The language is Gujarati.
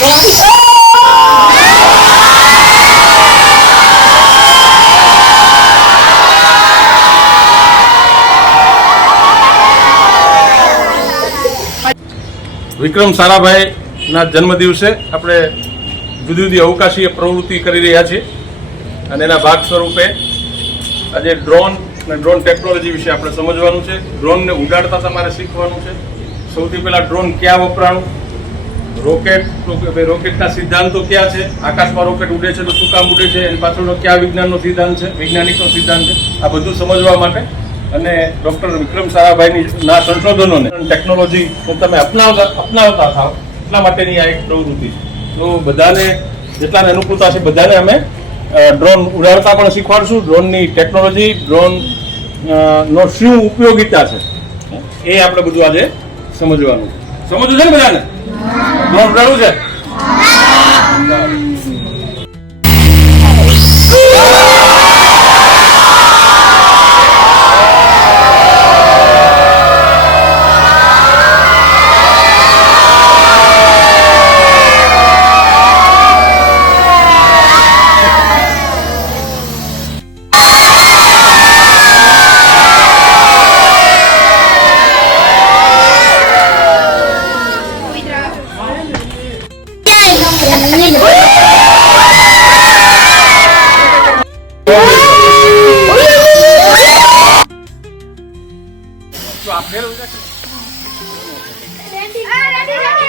વિક્રમ સારાભાઈના જન્મદિવસે આપણે જુદી જુદી અવકાશીય પ્રવૃત્તિ કરી રહ્યા છીએ અને એના ભાગ સ્વરૂપે આજે ડ્રોન અને ડ્રોન ટેકનોલોજી વિશે આપણે સમજવાનું છે. ડ્રોનને ઉડાડતા તમારે શીખવાનું છે. સૌથી પહેલાં ડ્રોન ક્યાં વપરાણું, રોકેટના સિદ્ધાંતો ક્યાં છે, આકાશમાં રોકેટ ઉડે છે તો શું કામ ઉડે છે, એની પાછળનો કયા વિજ્ઞાનનો સિદ્ધાંત છે, વૈજ્ઞાનિકનો સિદ્ધાંત છે, આ બધું સમજવા માટે અને ડૉક્ટર વિક્રમ સારાભાઈના સંશોધનોને ટેકનોલોજી તમે અપનાવતા થાવ એટલા માટેની આ એક પ્રવૃત્તિ છે. તો બધાને જેટલાને અનુકૂળતા છે બધાને અમે ડ્રોન ઉડાડતા પણ શીખવાડશું. ડ્રોનની ટેકનોલોજી, ડ્રોન નો શું ઉપયોગિતા છે એ આપણે બધું આજે સમજવાનું છે. સમજવું છે ને બધાને? ડ્રોન ઉડાડવું છે? Ready.